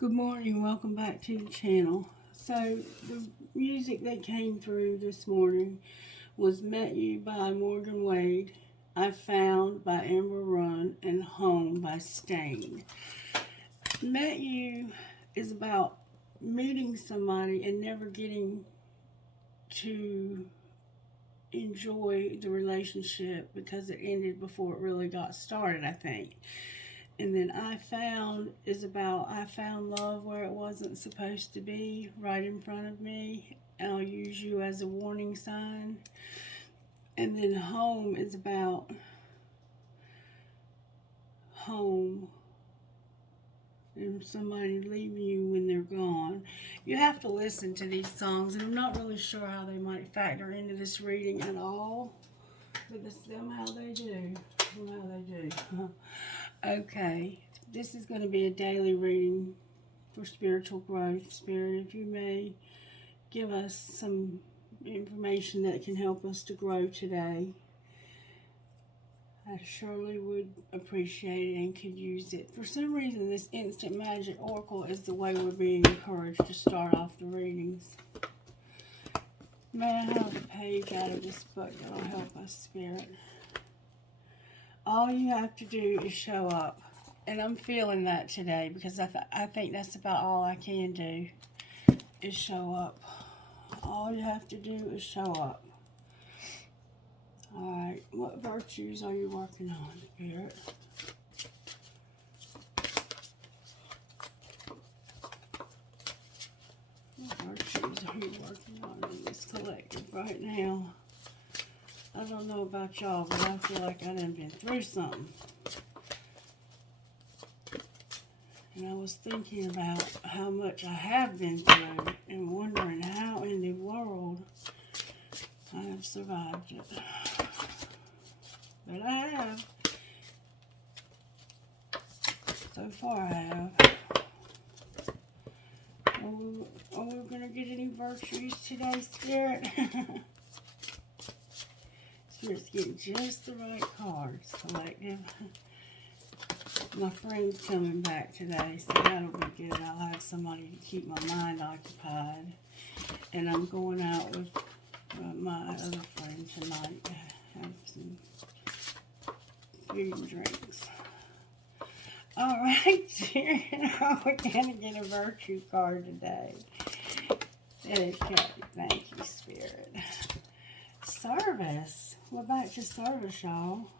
Good morning, welcome back to the channel. So the music that came through this morning was Met You by Morgan Wade, I Found by Amber Run, and Home by Stain. Met You is about meeting somebody and never getting to enjoy the relationship because it ended before it really got started, I think. And then I Found is about I found love where it wasn't supposed to be, right in front of me. I'll use you as a warning sign. And then Home is about home and somebody leaving you when they're gone. You have to listen to these songs, and I'm not really sure how they might factor into this reading at all, but somehow they do. Somehow they do. Okay, this is going to be a daily reading for spiritual growth. Spirit, if you may give us some information that can help us to grow today, I surely would appreciate it and could use it. For some reason, this Instant Magic Oracle is the way we're being encouraged to start off the readings. May I have a page out of this book that will help us, Spirit? All you have to do is show up. And I'm feeling that today because I think that's about all I can do is show up. All you have to do is show up. Alright, what virtues are you working on, Spirit? What virtues are you working on in this collective right now? I don't know about y'all, but I feel like I done been through something. And I was thinking about how much I have been through and wondering how in the world I have survived it. But I have. So far I have. Are we going to get any virtues today, Spirit? Spirit's getting just the right cards, collective. My friend's coming back today, so that'll be good. I'll have somebody to keep my mind occupied. And I'm going out with my other friend tonight to have some food and drinks. Alright, Spirit, we're going to get a virtue card today. Okay, thank you, Spirit. Service. We're back to service, y'all.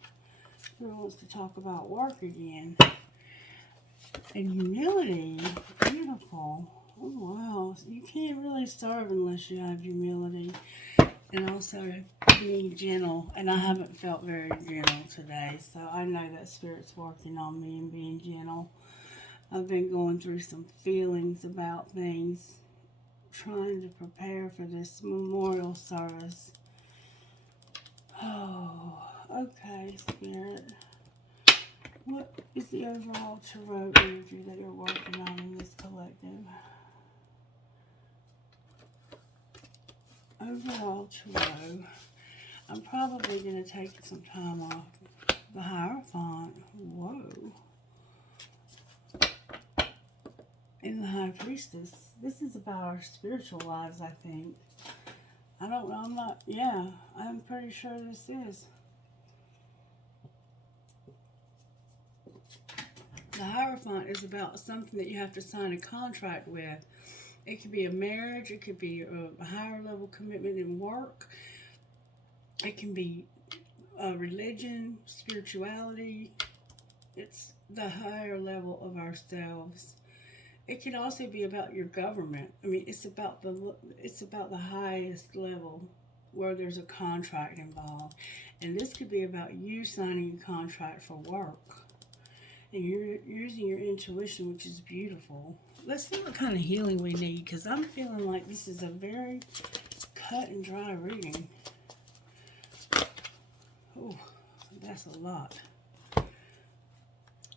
Who wants to talk about work again? And humility. Beautiful. Oh, wow. You can't really serve unless you have humility. And also being gentle. And I haven't felt very gentle today. So I know that Spirit's working on me and being gentle. I've been going through some feelings about things. Trying to prepare for this memorial service. Oh, okay, Spirit. What is the overall tarot energy that you're working on in this collective? Overall tarot. I'm probably going to take some time off the Hierophant. Whoa. And the High Priestess. This is about our spiritual lives, I think. I don't know, I'm pretty sure this is. The Hierophant is about something that you have to sign a contract with. It could be a marriage, it could be a higher level commitment in work. It can be religion, spirituality. It's the higher level of ourselves. It could also be about your government. I mean, it's about the highest level where there's a contract involved. And this could be about you signing a contract for work. And you're using your intuition, which is beautiful. Let's see what kind of healing we need, because I'm feeling like this is a very cut and dry reading. Oh, that's a lot.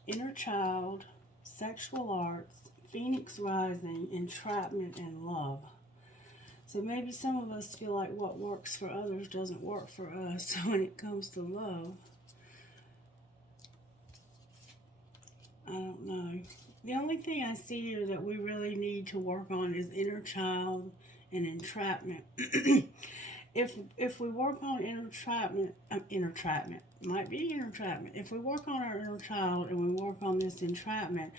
Inner child, sexual arts, Phoenix rising, entrapment, and love. So maybe some of us feel like what works for others doesn't work for us when it comes to love. I don't know. The only thing I see here that we really need to work on is inner child and entrapment. If we work on entrapment might be entrapment. If we work on our inner child and we work on this entrapment,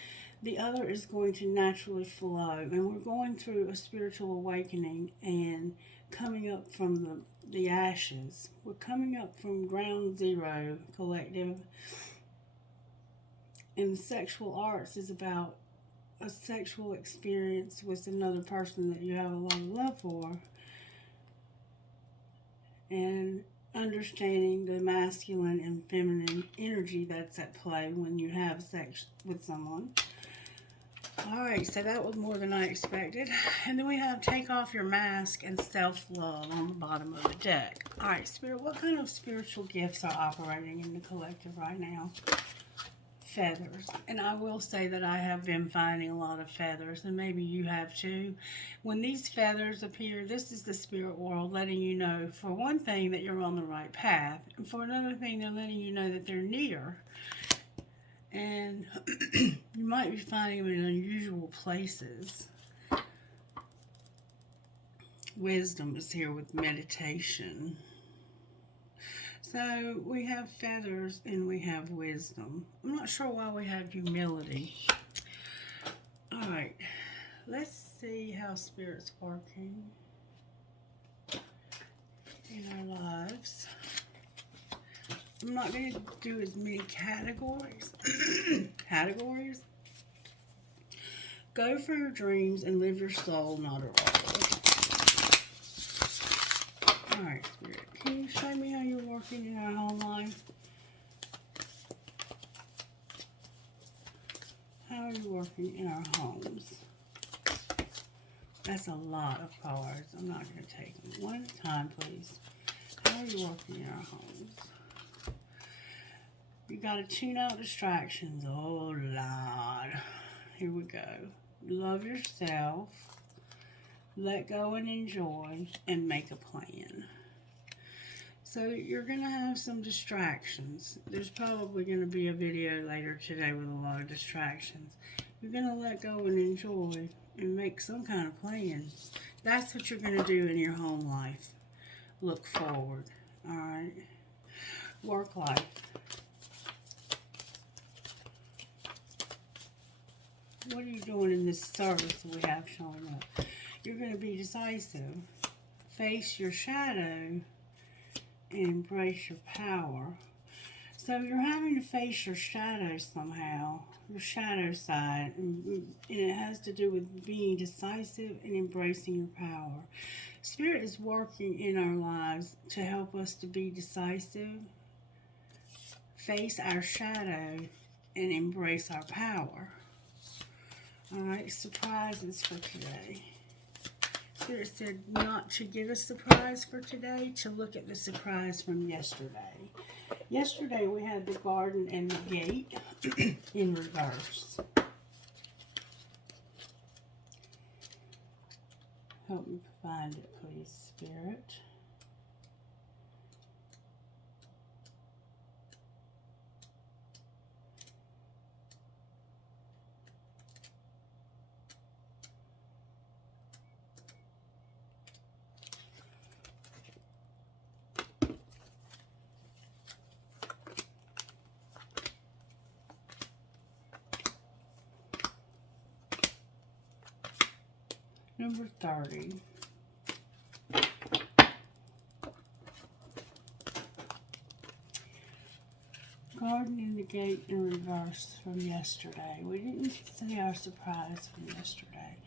the other is going to naturally flow. And we're going through a spiritual awakening and coming up from the ashes. We're coming up from ground zero collective. And the sexual arts is about a sexual experience with another person that you have a lot of love for. And understanding the masculine and feminine energy that's at play when you have sex with someone. Alright, so that was more than I expected. And then we have Take Off Your Mask and Self-Love on the bottom of the deck. Alright, Spirit, what kind of spiritual gifts are operating in the collective right now? Feathers. And I will say that I have been finding a lot of feathers, and maybe you have too. When these feathers appear, this is the spirit world letting you know, for one thing, that you're on the right path, and for another thing, they're letting you know that they're near. And you might be finding them in unusual places. Wisdom is here with meditation. So we have feathers and we have wisdom. I'm not sure why we have humility. Alright, let's see how Spirit's working in our lives. I'm not going to do as many categories. Categories. Go for your dreams and live your soul, not a role. Alright, Spirit, can you show me how you're working in our home life? How are you working in our homes? That's a lot of cards. I'm not going to take them one at a time, please. How are you working in our homes? You got to tune out distractions. Oh, Lord. Here we go. Love yourself. Let go and enjoy, and make a plan. So you're going to have some distractions. There's probably going to be a video later today with a lot of distractions. You're going to let go and enjoy and make some kind of plan. That's what you're going to do in your home life. Look forward. All right. Work life. What are you doing in this service that we have showing up? You're going to be decisive. Face your shadow and embrace your power. So you're having to face your shadow somehow, your shadow side, and it has to do with being decisive and embracing your power. Spirit is working in our lives to help us to be decisive, face our shadow, and embrace our power. Alright, surprises for today. Spirit said not to get a surprise for today, to look at the surprise from yesterday. Yesterday we had the garden and the gate in reverse. Help me find it, please, Spirit. Number 30. Garden in the gate in reverse from yesterday. We didn't see our surprise from yesterday.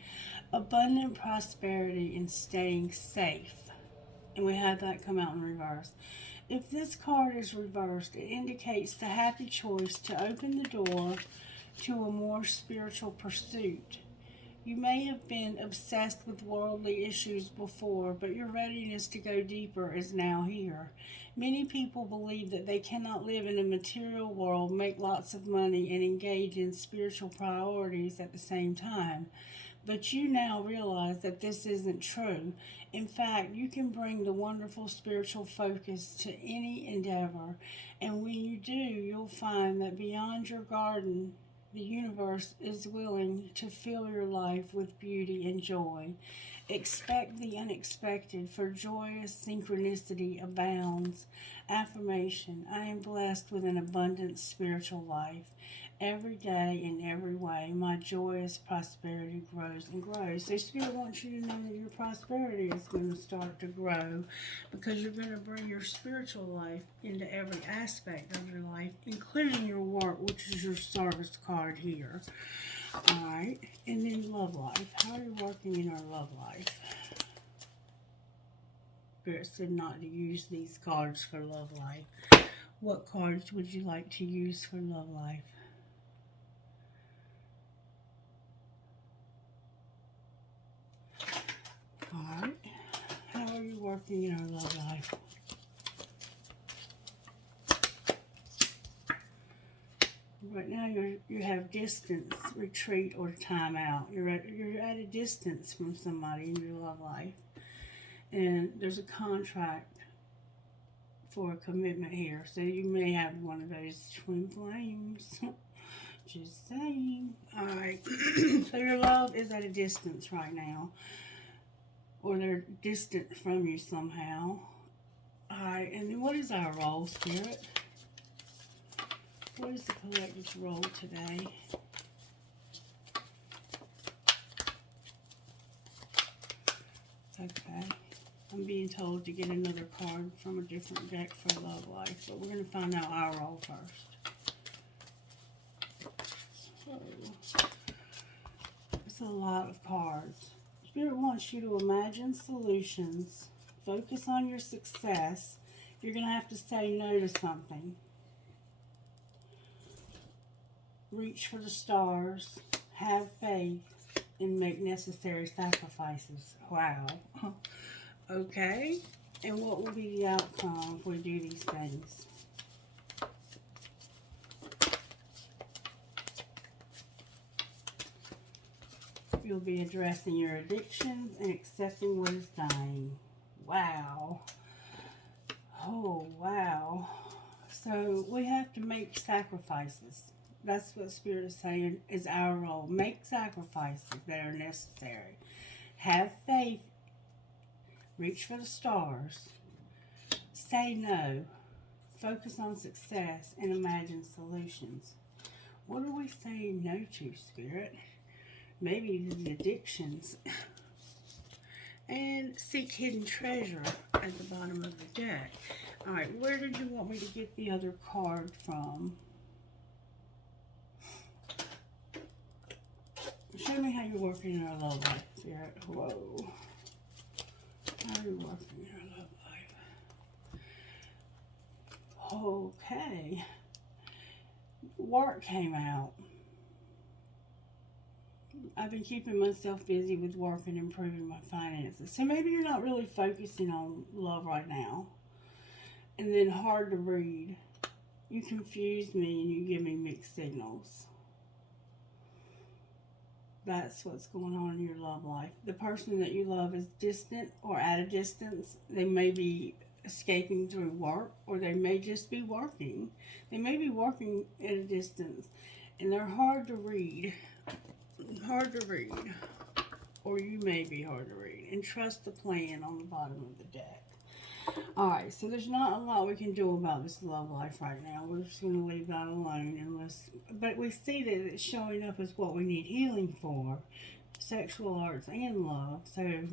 Abundant prosperity and staying safe. And we had that come out in reverse. If this card is reversed, it indicates the happy choice to open the door to a more spiritual pursuit. You may have been obsessed with worldly issues before, but your readiness to go deeper is now here. Many people believe that they cannot live in a material world, make lots of money, and engage in spiritual priorities at the same time. But you now realize that this isn't true. In fact, you can bring the wonderful spiritual focus to any endeavor. And when you do, you'll find that beyond your garden, the universe is willing to fill your life with beauty and joy. Expect the unexpected, for joyous synchronicity abounds. Affirmation: I am blessed with an abundant spiritual life. Every day, in every way, my joyous prosperity grows and grows. So Spirit wants you to know that your prosperity is going to start to grow, because you're going to bring your spiritual life into every aspect of your life, including your work, which is your service card here. Alright, and then love life. How are you working in our love life? Spirit said not to use these cards for love life. What cards would you like to use for love life? Alright, how are you working in our love life? Right now you have distance, retreat, or time out. You're at a distance from somebody in your love life. And there's a contract for a commitment here. So you may have one of those twin flames. Just saying. Alright. So your love is at a distance right now. Or they're distant from you somehow. Alright, and then what is our role, Spirit? What is the collective's role today? Okay. I'm being told to get another card from a different deck for love life, but we're going to find out our role first. So, it's a lot of cards. Spirit wants you to imagine solutions. Focus on your success. You're going to have to say no to something. Reach for the stars. Have faith. And make necessary sacrifices. Wow. Okay. And what will be the outcome if we do these things? You'll be addressing your addictions and accepting what is dying. Wow. Oh, wow. So we have to make sacrifices. That's what Spirit is saying is our role. Make sacrifices that are necessary. Have faith. Reach for the stars. Say no. Focus on success and imagine solutions. What are we saying no to, Spirit? Maybe the addictions. And seek hidden treasure at the bottom of the deck. Alright, where did you want me to get the other card from? Show me how you're working in our love life, Spirit. Whoa. How are you working in our love life? Okay. Work came out. I've been keeping myself busy with work and improving my finances. So maybe you're not really focusing on love right now. And then hard to read. You confuse me and you give me mixed signals. That's what's going on in your love life. The person that you love is distant or at a distance. They may be escaping through work, or they may just be working. They may be working at a distance, and they're hard to read. Hard to read. Or you may be hard to read. And trust the plan on the bottom of the deck. Alright, so there's not a lot we can do about this love life right now. We're just going to leave that alone. But we see that it's showing up as what we need healing for. Sexual arts and love. So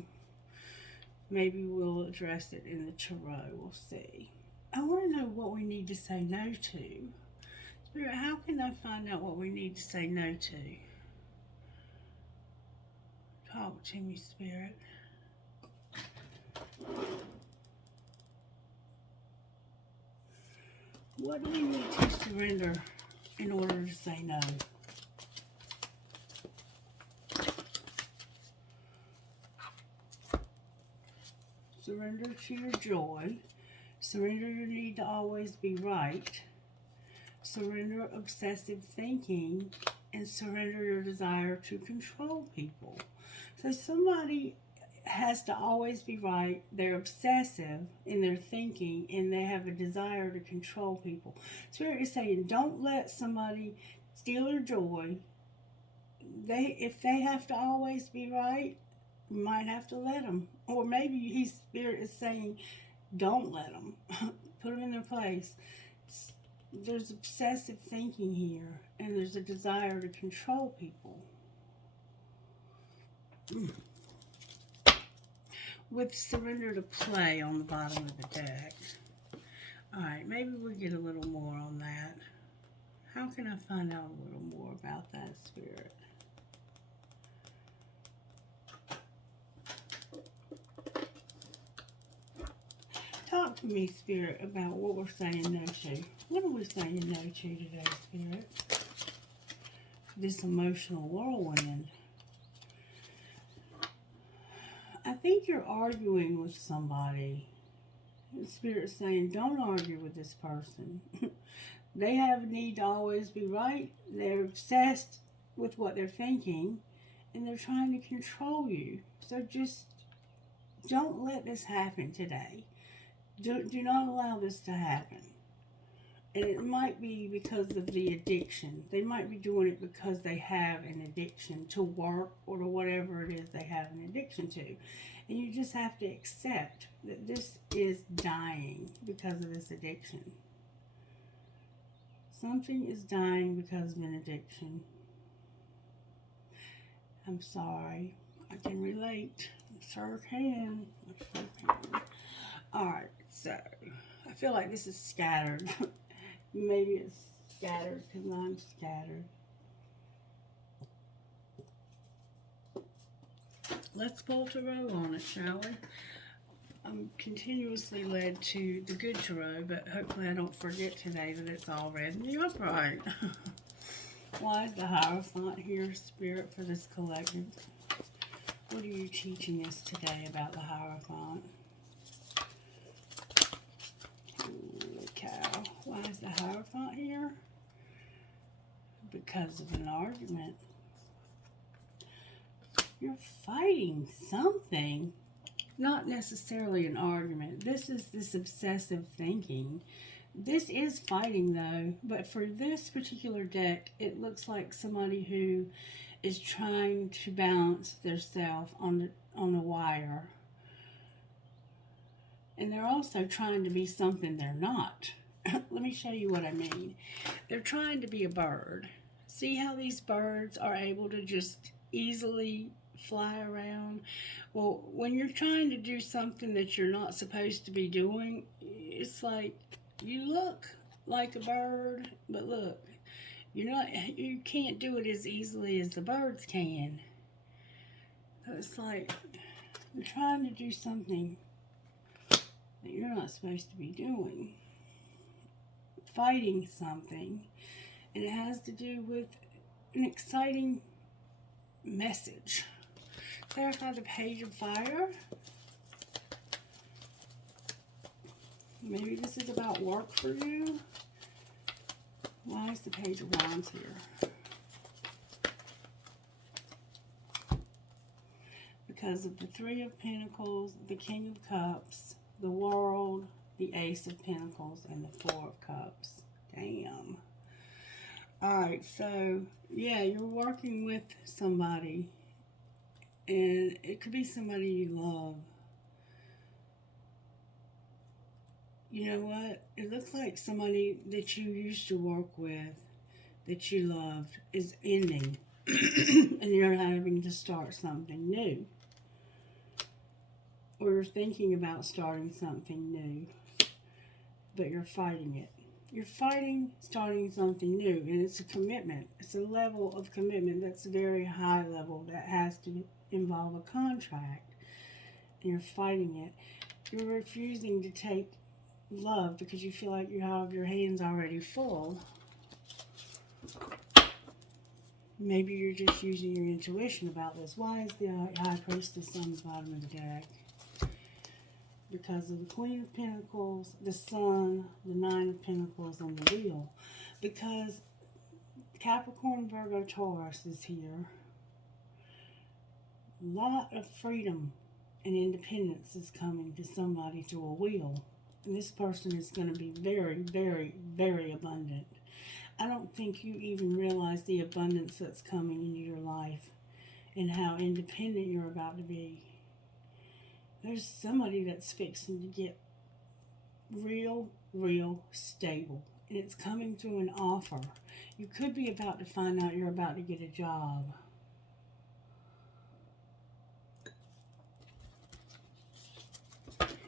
maybe we'll address it in the tarot. We'll see. I want to know what we need to say no to. Spirit, how can I find out what we need to say no to? Talk to me, Spirit. What do we need to surrender in order to say no? Surrender to your joy. Surrender your need to always be right. Surrender obsessive thinking. And surrender your desire to control people. So somebody has to always be right. They're obsessive in their thinking, and they have a desire to control people. Spirit is saying, don't let somebody steal your joy. If they have to always be right, you might have to let them. Or maybe His Spirit is saying, don't let them. Put them in their place. There's obsessive thinking here, and there's a desire to control people. With surrender to play on the bottom of the deck. Alright, maybe we get a little more on that. How can I find out a little more about that, Spirit? Talk to me, Spirit, about what we're saying no to. What are we saying no to today, Spirit? This emotional whirlwind. I think you're arguing with somebody. The Spirit's saying, don't argue with this person. They have a need to always be right. They're obsessed with what they're thinking, and they're trying to control you. So just don't let this happen today. Do not allow this to happen. And it might be because of the addiction. They might be doing it because they have an addiction to work or to whatever it is they have an addiction to. And you just have to accept that this is dying because of this addiction. Something is dying because of an addiction. I'm sorry. I can relate. I sure can. Alright, so I feel like this is scattered. Maybe it's scattered because I'm scattered. Let's pull tarot on it, shall we? I'm continuously led to the good tarot, but hopefully I don't forget today that it's all red and the upright. Why is the Hierophant here, Spirit, for this collective? What are you teaching us today about the Hierophant? Holy cow. Why is the Hierophant here? Because of an argument. You're fighting something. Not necessarily an argument. This is this obsessive thinking. This is fighting though, but for this particular deck, it looks like somebody who is trying to balance themselves on a wire. And they're also trying to be something they're not. Let me show you what I mean. They're trying to be a bird. See how these birds are able to just easily fly around? Well, when you're trying to do something that you're not supposed to be doing, it's like you look like a bird, but look, you can't do it as easily as the birds can. So it's like you're trying to do something that you're not supposed to be doing. Fighting something, and it has to do with an exciting message. Clarify the Page of Fire. Maybe this is about work for you. Why is the Page of Wands here? Because of the Three of Pentacles, the King of Cups, the World, the Ace of Pentacles, and the Four of Cups. Damn. Alright, so, yeah, you're working with somebody. And it could be somebody you love. You know what? It looks like somebody that you used to work with, that you loved, is ending. And you're having to start something new. Or you're thinking about starting something new. But you're fighting it. You're fighting starting something new. And it's a commitment. It's a level of commitment that's a very high level that has to involve a contract. And you're fighting it. You're refusing to take love because you feel like you have your hands already full. Maybe you're just using your intuition about this. Why is the High Priestess on the bottom of the deck? Because of the Queen of Pentacles, the Sun, the Nine of Pentacles, and the Wheel. Because Capricorn, Virgo, Taurus is here. A lot of freedom and independence is coming to somebody through a wheel. And this person is going to be very, very, very abundant. I don't think you even realize the abundance that's coming into your life and how independent you're about to be. There's somebody that's fixing to get real stable. And it's coming through an offer. You could be about to find out you're about to get a job.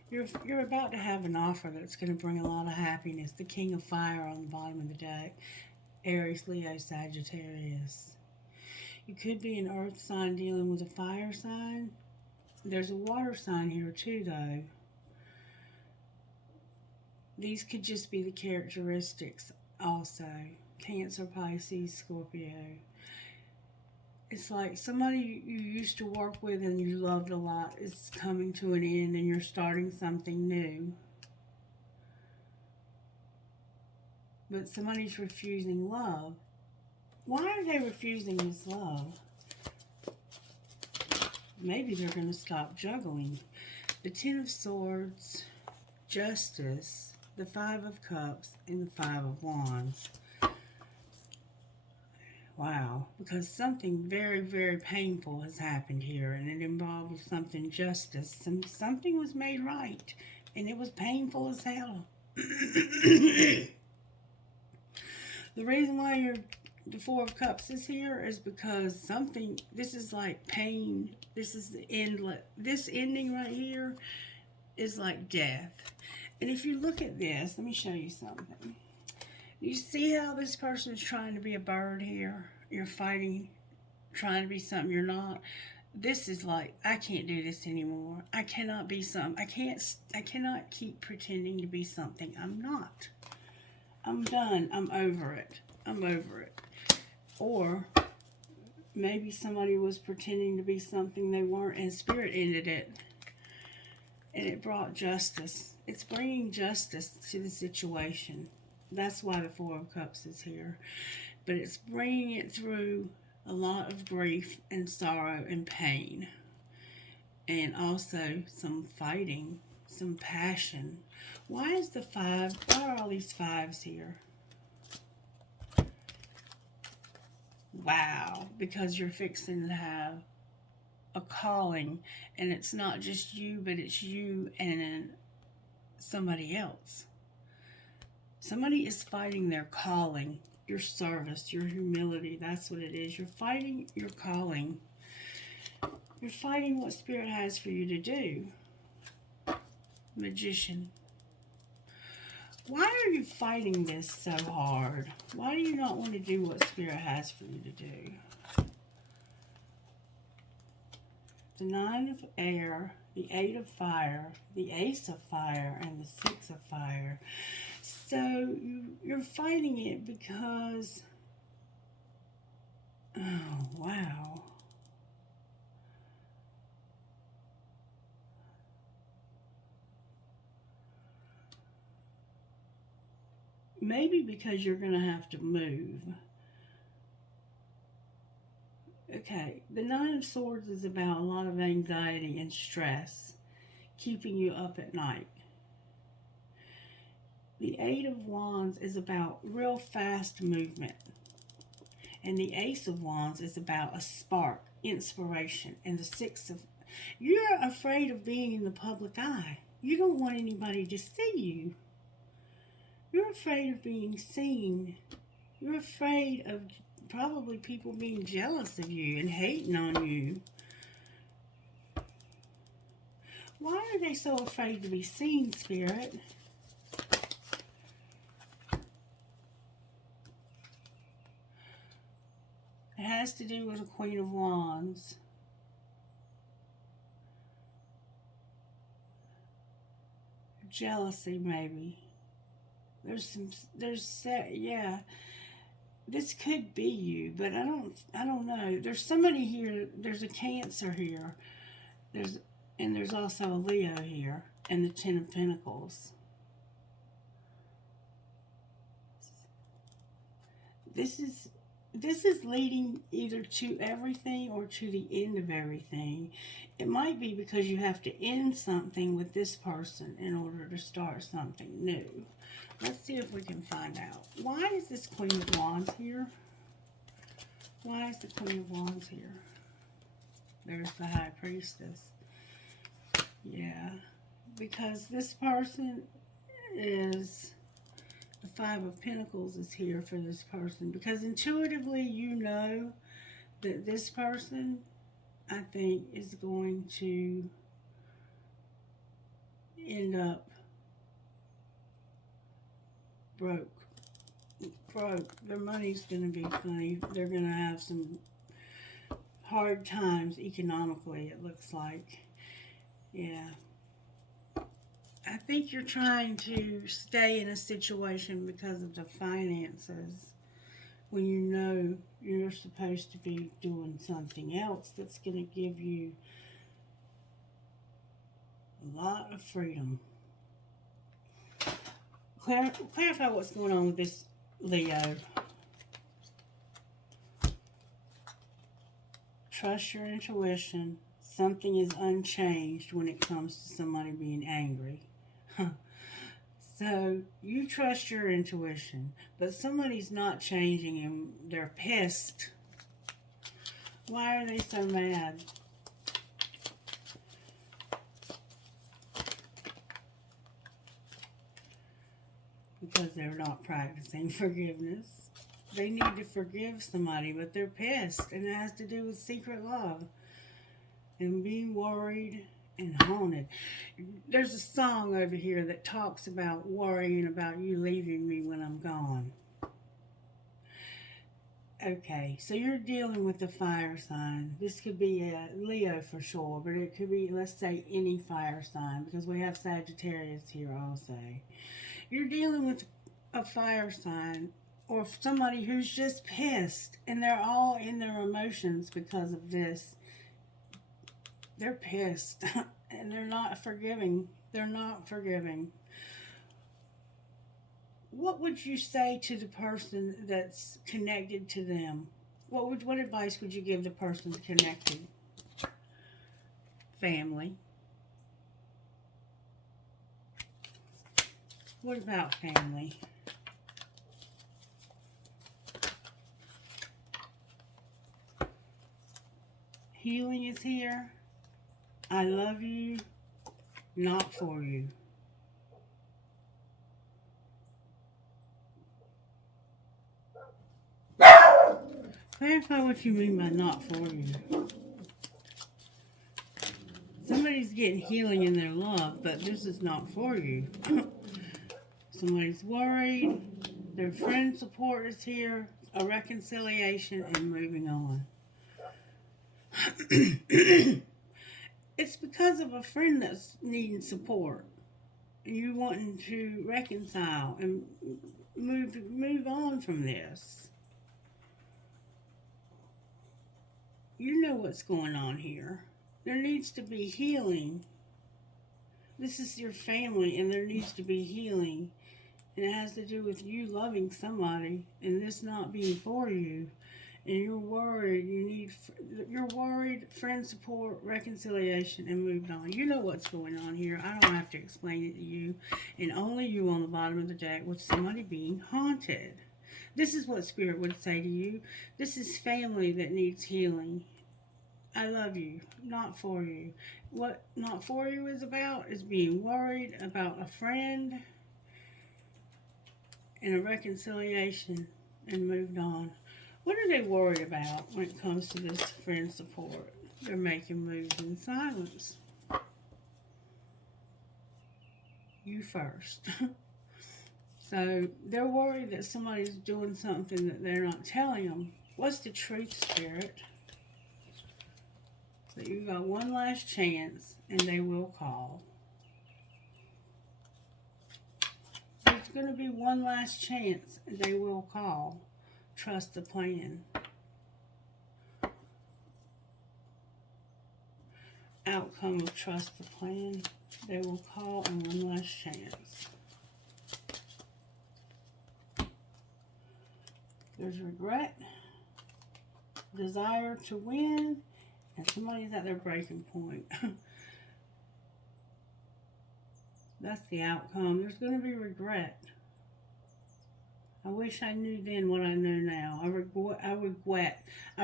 You're about to have an offer that's going to bring a lot of happiness. The King of Fire on the bottom of the deck. Aries, Leo, Sagittarius. You could be an earth sign dealing with a fire sign. There's a water sign here too, though. These could just be the characteristics also. Cancer, Pisces, Scorpio. It's like somebody you used to work with and you loved a lot is coming to an end and you're starting something new. But somebody's refusing love. Why are they refusing this love? Maybe they're going to stop juggling. The Ten of Swords, Justice, the Five of Cups, and the Five of Wands. Wow, because something very painful has happened here, and it involves something justice. Something was made right, and it was painful as hell. The reason why the Four of Cups is here is because something, this is like pain, this is the end, this ending right here is like death. And if you look at this, let me show you something. You see how this person is trying to be a bird here? You're fighting, trying to be something you're not. This is like, I can't do this anymore. I cannot be something. I cannot keep pretending to be something I'm not. I'm done. I'm over it. I'm over it. Or maybe somebody was pretending to be something they weren't and Spirit ended it. And it brought justice. It's bringing justice to the situation. That's why the Four of Cups is here. But it's bringing it through a lot of grief and sorrow and pain. And also some fighting, some passion. Why is the five? Why are all these fives here? Wow. Because you're fixing to have a calling. And it's not just you, but it's you and somebody else. Somebody is fighting their calling, your service, your humility. That's what it is. You're fighting your calling. You're fighting what Spirit has for you to do. Magician. Why are you fighting this so hard? Why do you not want to do what Spirit has for you to do? The Nine of Air, the Eight of Fire, the Ace of Fire, and the Six of Fire. So you're fighting it because, oh, wow. Maybe because you're going to have to move. Okay, the Nine of Swords is about a lot of anxiety and stress, keeping you up at night. The Eight of Wands is about real fast movement. And the Ace of Wands is about a spark, inspiration. And the Six of... You're afraid of being in the public eye. You don't want anybody to see you. You're afraid of being seen. You're afraid of probably people being jealous of you and hating on you. Why are they so afraid to be seen, Spirit? It has to do with the Queen of Wands. Jealousy, maybe. Yeah. This could be you, but I don't know. There's somebody here, there's a Cancer here. There's also a Leo here, and the Ten of Pentacles. This is this is leading either to everything or to the end of everything. It might be because you have to end something with this person in order to start something new. Let's see if we can find out. Why is this Queen of Wands here? Why is the Queen of Wands here? There's the High Priestess. Yeah, because this person is... The Five of Pentacles is here for this person. Because intuitively you know that this person, I think, is going to end up broke. Their money's going to be funny. They're going to have some hard times economically, it looks like. Yeah. I think you're trying to stay in a situation because of the finances when you know you're supposed to be doing something else that's going to give you a lot of freedom. Clarify what's going on with this Leo. Trust your intuition. Something is unchanged when it comes to somebody being angry. So you trust your intuition, but somebody's not changing and they're pissed. Why are they so mad? Because they're not practicing forgiveness. They need to forgive somebody, but they're pissed, and it has to do with secret love and being worried and haunted. There's a song over here that talks about worrying about you leaving me when I'm gone. Okay, so you're dealing with a fire sign. This could be a Leo for sure, but it could be, let's say, any fire sign, because we have Sagittarius here also. You're dealing with a fire sign or somebody who's just pissed, and they're all in their emotions because of this. They're pissed, and they're not forgiving. They're not forgiving. What would you say to the person that's connected to them? What advice would you give the person connected? Family. What about family? Healing is here. I love you, not for you. Clarify what you mean by not for you. Somebody's getting healing in their love, but this is not for you. Somebody's worried. Their friend support is here. A reconciliation and moving on. It's because of a friend that's needing support. And you wanting to reconcile and move on from this. You know what's going on here. There needs to be healing. This is your family, and there needs to be healing. And it has to do with you loving somebody and this not being for you. And you're worried. You're worried, friend support, reconciliation, and moved on. You know what's going on here. I don't have to explain it to you. And only you on the bottom of the deck with somebody being haunted. This is what Spirit would say to you. This is family that needs healing. I love you, not for you. What not for you is about is being worried about a friend and a reconciliation and moved on. What are they worried about when it comes to this friend support? They're making moves in silence. You first. So they're worried that somebody's doing something that they're not telling them. What's the truth, Spirit? That you've got one last chance and they will call. There's going to be one last chance and they will call. Trust the plan. Outcome of trust the plan. They will call on one last chance. There's regret desire to win, and somebody's at their breaking point. That's the outcome. There's going to be regret. I wish I knew then what I know now. I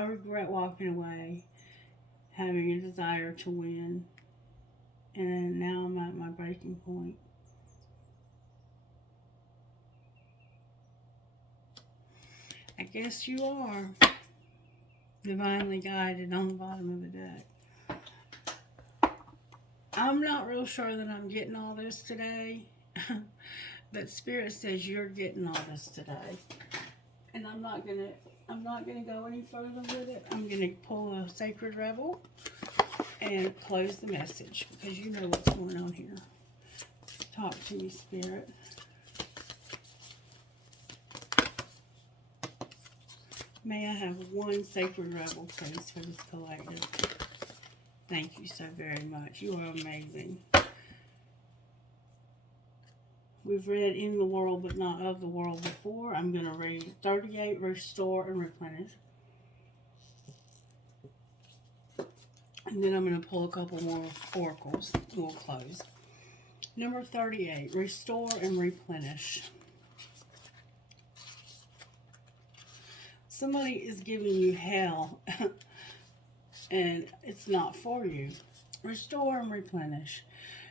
regret walking away, having a desire to win, and now I'm at my breaking point. I guess you are divinely guided on the bottom of the deck. I'm not real sure that I'm getting all this today, but Spirit says you're getting all this today. And I'm not gonna go any further with it. I'm gonna pull a Sacred Rebel and close the message because you know what's going on here. Talk to me, Spirit. May I have one Sacred Rebel, please, for this collective? Thank you so very much. You are amazing. We've read In the World but Not of the World before. I'm going to read 38, Restore and Replenish. And then I'm going to pull a couple more oracles. We'll close. Number 38, Restore and Replenish. Somebody is giving you hell, and it's not for you. Restore and replenish.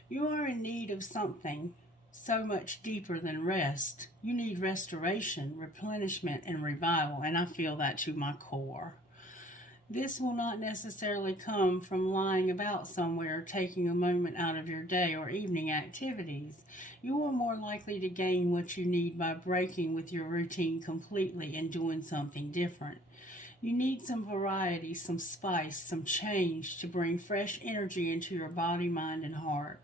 You are in need of something so much deeper than rest. You need restoration, replenishment, and revival, and I feel that to my core. This will not necessarily come from lying about somewhere, taking a moment out of your day or evening activities. You are more likely to gain what you need by breaking with your routine completely and doing something different. You need some variety, some spice, some change to bring fresh energy into your body, mind, and heart.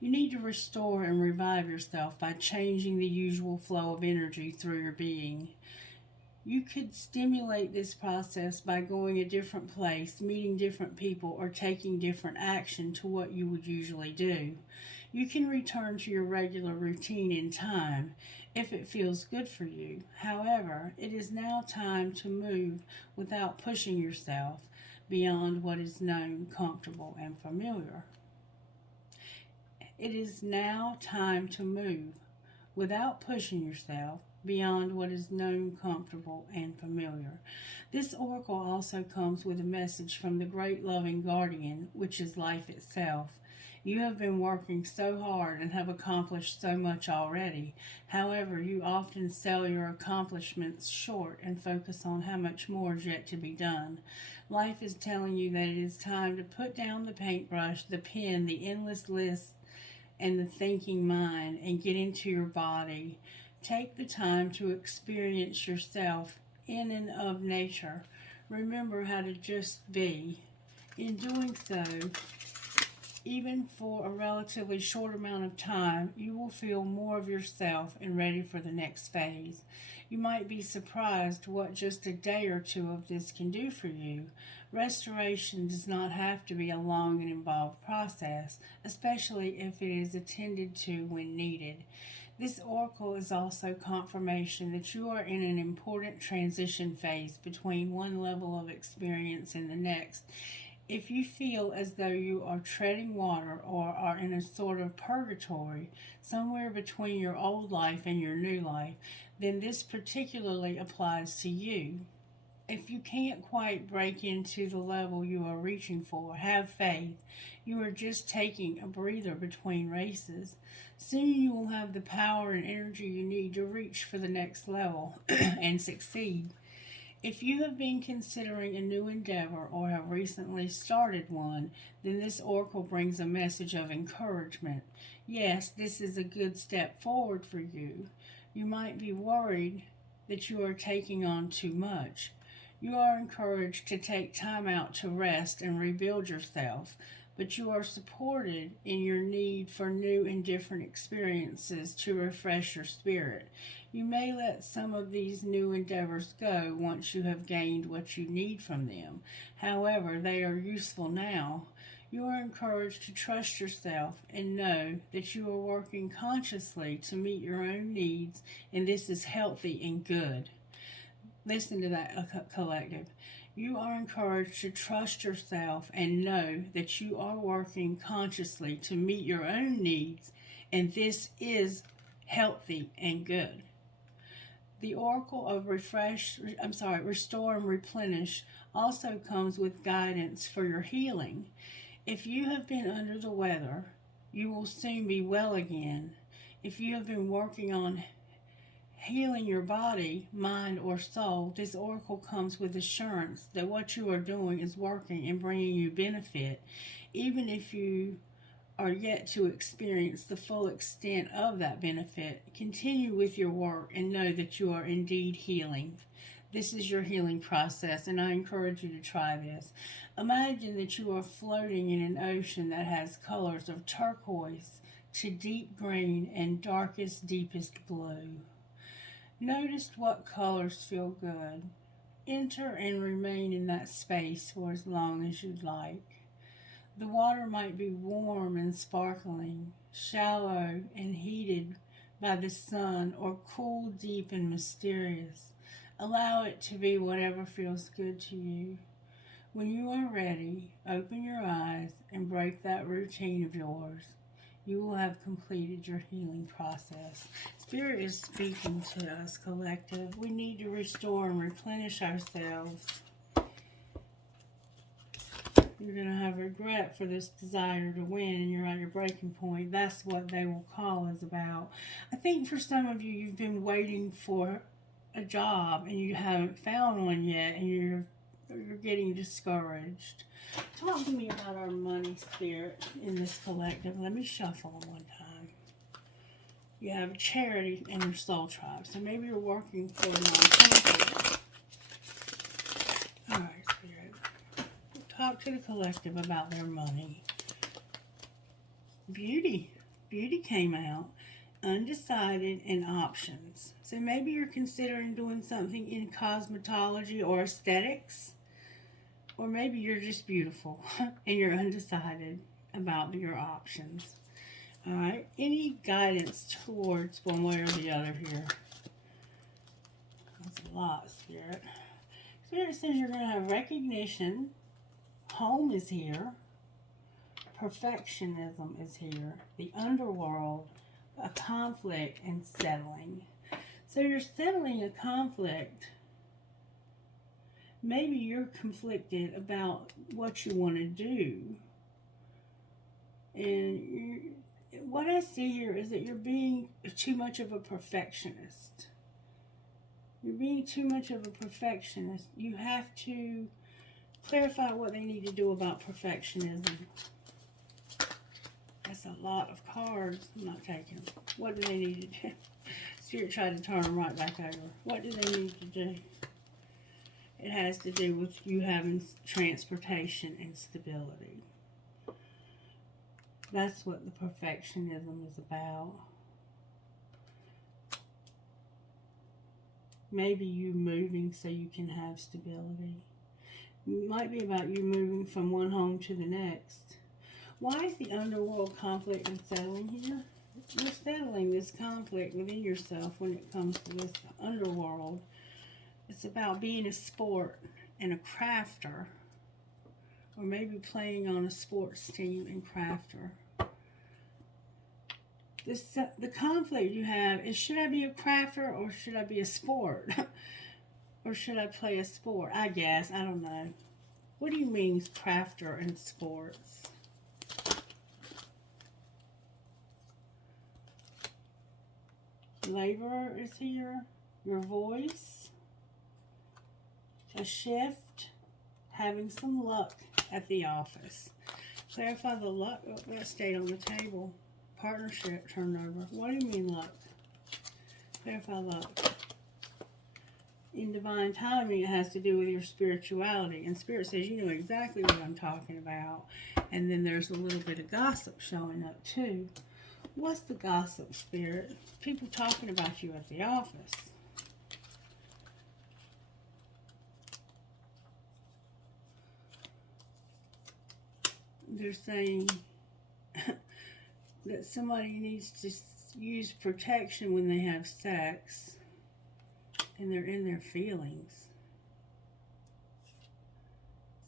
You need to restore and revive yourself by changing the usual flow of energy through your being. You could stimulate this process by going a different place, meeting different people, or taking different action to what you would usually do. You can return to your regular routine in time if it feels good for you. However, it is now time to move without pushing yourself beyond what is known, comfortable, and familiar. It is now time to move without pushing yourself beyond what is known, comfortable, and familiar. This oracle also comes with a message from the great loving guardian, which is life itself. You have been working so hard and have accomplished so much already. However, you often sell your accomplishments short and focus on how much more is yet to be done. Life is telling you that it is time to put down the paintbrush, the pen, the endless list, and the thinking mind, and get into your body. Take the time to experience yourself in and of nature. Remember how to just be. In doing so, even for a relatively short amount of time, you will feel more of yourself and ready for the next phase. You might be surprised what just a day or two of this can do for you. Restoration does not have to be a long and involved process, especially if it is attended to when needed. This oracle is also confirmation that you are in an important transition phase between one level of experience and the next. If you feel as though you are treading water or are in a sort of purgatory, somewhere between your old life and your new life, then this particularly applies to you. If you can't quite break into the level you are reaching for, have faith. You are just taking a breather between races. Soon you will have the power and energy you need to reach for the next level and succeed. If you have been considering a new endeavor or have recently started one, then this oracle brings a message of encouragement. Yes, this is a good step forward for you. You might be worried that you are taking on too much. You are encouraged to take time out to rest and rebuild yourself, but you are supported in your need for new and different experiences to refresh your spirit. You may let some of these new endeavors go once you have gained what you need from them. However, they are useful now. You are encouraged to trust yourself and know that you are working consciously to meet your own needs, and this is healthy and good. Listen to that, collective. You are encouraged to trust yourself and know that you are working consciously to meet your own needs, and this is healthy and good. The Oracle of Restore and Replenish also comes with guidance for your healing. If you have been under the weather, you will soon be well again. If you have been working on healing your body, mind, or soul, this oracle comes with assurance that what you are doing is working and bringing you benefit, even if you are yet to experience the full extent of that benefit. Continue with your work and know that you are indeed healing. This is your healing process, and I encourage you to try this. Imagine that you are floating in an ocean that has colors of turquoise to deep green and darkest, deepest blue. Notice what colors feel good. Enter and remain in that space for as long as you'd like. The water might be warm and sparkling, shallow and heated by the sun, or cool, deep, and mysterious. Allow it to be whatever feels good to you. When you are ready, open your eyes and break that routine of yours. You will have completed your healing process. Spirit is speaking to us, collective. We need to restore and replenish ourselves. You're going to have regret for this desire to win, and you're at your breaking point. That's what They Will Call is about. I think for some of you, you've been waiting for a job and you haven't found one yet, and you're getting discouraged. Talk to me about our money, Spirit, in this collective. Let me shuffle them one time. You have charity and your soul tribe. So maybe you're working for a non-profit. All right, Spirit. Talk to the collective about their money. Beauty. Beauty came out. Undecided and options. So maybe you're considering doing something in cosmetology or aesthetics. Or maybe you're just beautiful and you're undecided about your options. All right. Any guidance towards one way or the other here? That's a lot, Spirit. Spirit says you're going to have recognition. Home is here. Perfectionism is here. The underworld, a conflict, and settling. So you're settling a conflict. Maybe you're conflicted about what you want to do. And what I see here is that you're being too much of a perfectionist. You're being too much of a perfectionist. You have to clarify what they need to do about perfectionism. That's a lot of cards. I'm not taking them. What do they need to do? Spirit tried to turn them right back over. What do they need to do? It has to do with you having transportation and stability. That's what the perfectionism is about. Maybe you moving so you can have stability. It might be about you moving from one home to the next. Why is the underworld conflict and settling here? You're settling this conflict within yourself when it comes to this underworld. It's about being a sport and a crafter. Or maybe playing on a sports team and crafter. The conflict you have is, should I be a crafter or should I be a sport? Or should I play a sport? I guess. I don't know. What do you mean crafter and sports? Laborer is here. Your voice. A shift. Having some luck at the office. Clarify the luck. Oh, that stayed on the table. Partnership turned over. What do you mean luck? Clarify luck. In divine timing, it has to do with your spirituality. And Spirit says you know exactly what I'm talking about. And then there's a little bit of gossip showing up too. What's the gossip, Spirit? People talking about you at the office. They're saying that somebody needs to use protection when they have sex and they're in their feelings.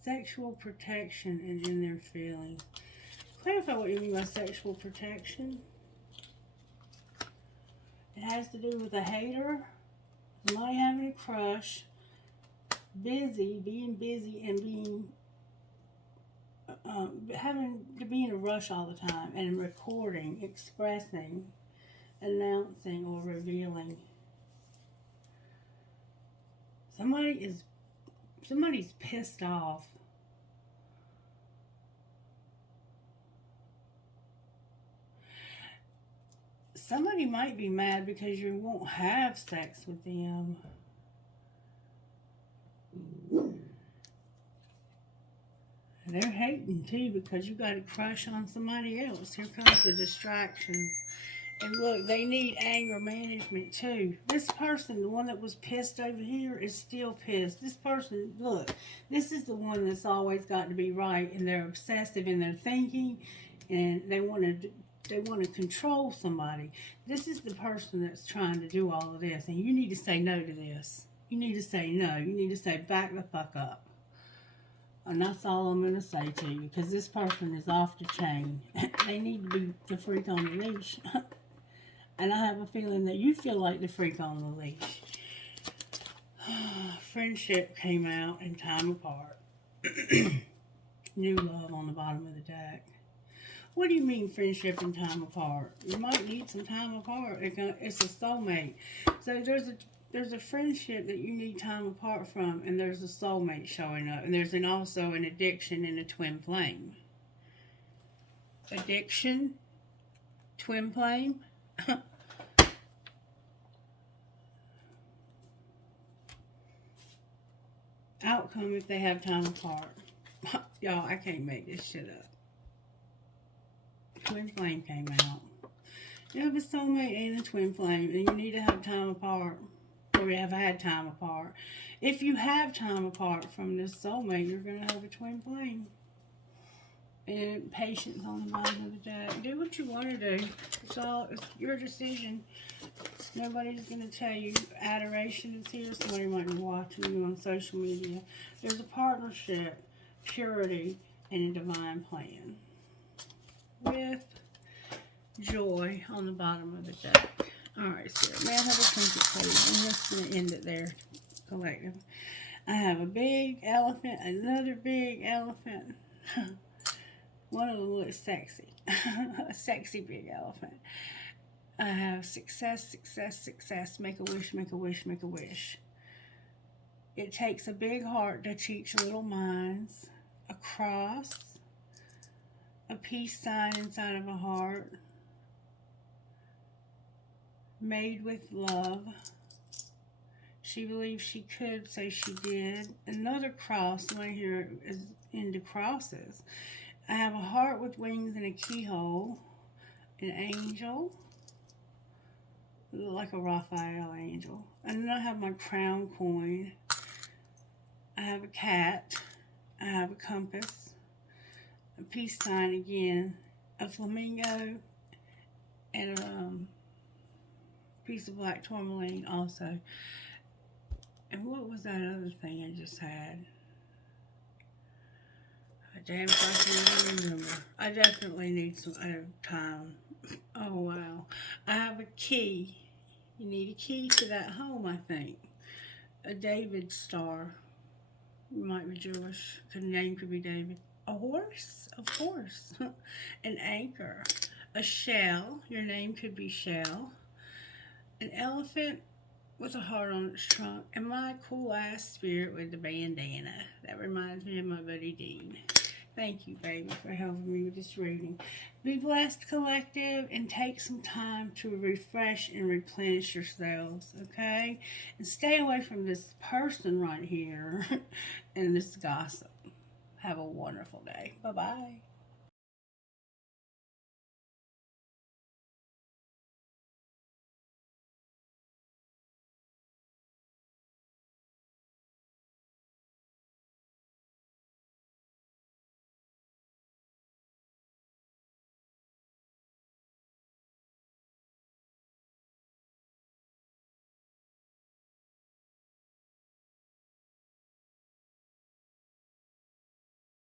Sexual protection is in their feelings. Clarify what you mean by sexual protection. It has to do with a hater, somebody having a crush, being busy and being having to be in a rush all the time and recording, expressing, announcing, or revealing. Somebody's pissed off. Somebody might be mad because you won't have sex with them. They're hating too because you got a crush on somebody else. Here comes the distractions. And look, they need anger management too. This person, the one that was pissed over here, is still pissed. This person, look, this is the one that's always got to be right, and they're obsessive in their thinking, and they want to control somebody. This is the person that's trying to do all of this, and you need to say no to this. You need to say no. You need to say back the fuck up. And that's all I'm going to say to you, because this person is off the chain. They need to be the freak on the leash. And I have a feeling that you feel like the freak on the leash. Friendship came out and time apart. New love on the bottom of the deck. What do you mean friendship and time apart? You might need some time apart. It's a soulmate. So there's a friendship that you need time apart from, and there's a soulmate showing up. And there's also an addiction and a twin flame. Addiction, twin flame. Outcome if they have time apart. Y'all, I can't make this shit up. Twin flame came out. You have a soulmate and a twin flame, and you need to have time apart, or you have had time apart. If you have time apart from this soulmate, you're going to have a twin flame. And patience on the bottom of the deck. Do what you want to do. It's your decision. Nobody's going to tell you. Adoration is here. Somebody might be watching you on social media. There's a partnership, purity, and a divine plan. With joy on the bottom of the deck. Alright, Spirit. May I have a trinket, please? I'm just going to end it there. Collective. I have a big elephant, another big elephant. One of them looks sexy. A sexy big elephant. I have success, success, success. Make a wish, make a wish, make a wish. It takes a big heart to teach little minds. A cross. A peace sign inside of a heart. Made with love. She believes she could, say she did. Another cross. One here is into crosses. I have a heart with wings and a keyhole. An angel. Like a Raphael angel. And then I have my crown coin. I have a cat. I have a compass. A peace sign again. A flamingo. And a piece of black tourmaline also. And what was that other thing I just had? Damn, if I can even remember. I definitely need some time. Oh, wow. I have a key. You need a key to that home, I think. A David star. You might be Jewish. The name could be David. A horse? Of course. An anchor. A shell. Your name could be Shell. An elephant with a heart on its trunk. And my cool-ass spirit with the bandana. That reminds me of my buddy Dean. Thank you, baby, for helping me with this reading. Be blessed, collective, and take some time to refresh and replenish yourselves, okay? And stay away from this person right here and this gossip. Have a wonderful day. Bye-bye.